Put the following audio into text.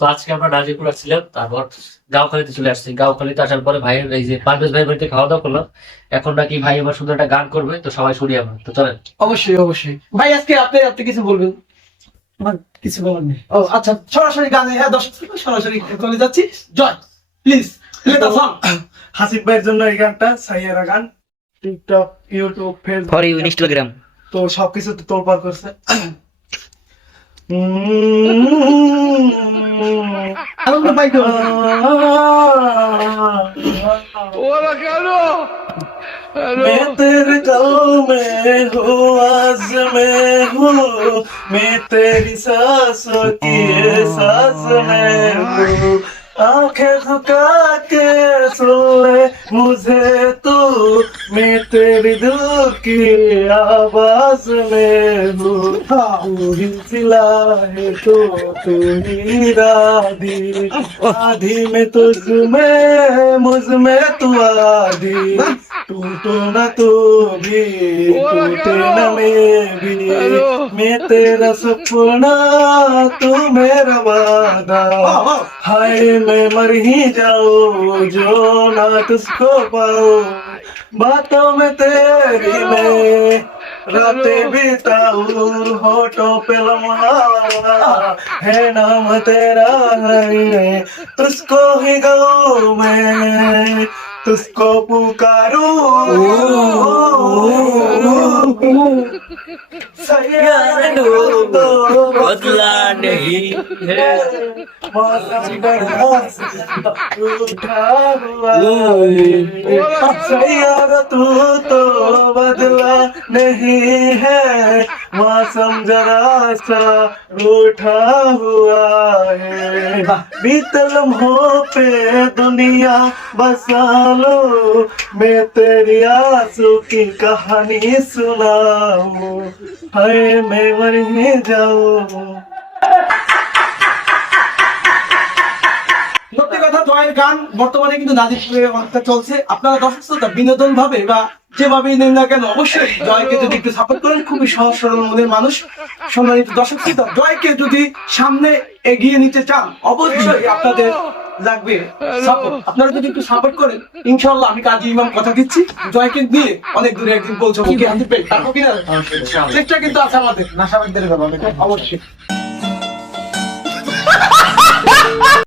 তো আজকে আমরা নাজিরপুর আসছিলাম, তারপর গাঁওখালিতে চলে আসছি। গাঁওখালিতে আসার পরে ভাইয়ের এই যে পারভেজ ভাইয়ের বাড়িতে খাওয়া দাওয়া করলাম। এখন নাকি ভাই আমার সুন্দর একটা গান করবে, তো সবাই শুনি আমরা। তো চলেন। অবশ্যই অবশ্যই ভাই, আজকে আপনি কিছু বলবেন? আমার কিছু বলার নেই। ও আচ্ছা, সরাসরি গানে, হ্যাঁ দর্শক সরাসরি চলে যাচ্ছি। Joy please play the song. Hasib ভাইয়ের জন্য এই গানটা, সাইয়ারা গান, TikTok, YouTube, Facebook, for you Instagram তো সবকিছু তো তোলপাড় করছে। আনন্দ পাই তো। मैं तेरे दिल में हूँ, आज मैं हूँ, मैं तेरी सांसों की सांस में हूँ। आंखें झुका के सुन ले मुझे तू, मैं तेरी दिल की आवाज में हूँ। तू ही सिला है तो तू ही आधी, आधी में तुझ में मुझ में तू आधी। टूटो न तू भी टूटे न मैं भी, मैं तेरा सपना तू मेरा वादा। हाय मैं मर ही जाऊं जो ना तुझको पाऊं, बातों में तेरी मैं रातें बिताऊं, होठों पे लम्हा है नाम तेरा है, तुझको ही गाऊं मैं, तुझको पुकारूं। तो बदला नहीं है। मौसम बड़ा रूठा हुआ है, सैयारा तू तो बदला नहीं है, मौसम जरा सा रूठा हुआ है। बीते लम्हों पे दुनिया बसा लो, मैं तेरी आंसू की कहानी सुनाऊं, हाय मैं मर ही जाऊं। সত্যি কথা, জয়ের গান বর্তমানে কিন্তু নাজিরপুরে অনেকটা চলছে। আপনারা দর্শক শ্রোতা বিনোদন ভাবে বা যেভাবেই নেন না কেন, অবশ্যই জয়কে যদি একটু সাপোর্ট করেন, খুবই সহজ সরল মনের মানুষ। সম্মানিত দর্শক শ্রোতা, জয়কে যদি সামনে এগিয়ে নিতে চান, অবশ্যই আপনাদের লাগবে সাপোর্ট। আপনারা যদি একটু সাপোর্ট করেন, ইনশাআল্লাহ আমি কাজী ইমাম কথা দিচ্ছি, জয়কে নিয়ে অনেক দূরে একদিন পৌঁছাবো। কি হাসিব ভাই, তারপর কিনা চেষ্টা কিন্তু আছে আমাদের, নাশাবাদদের ব্যাপারে অবশ্যই।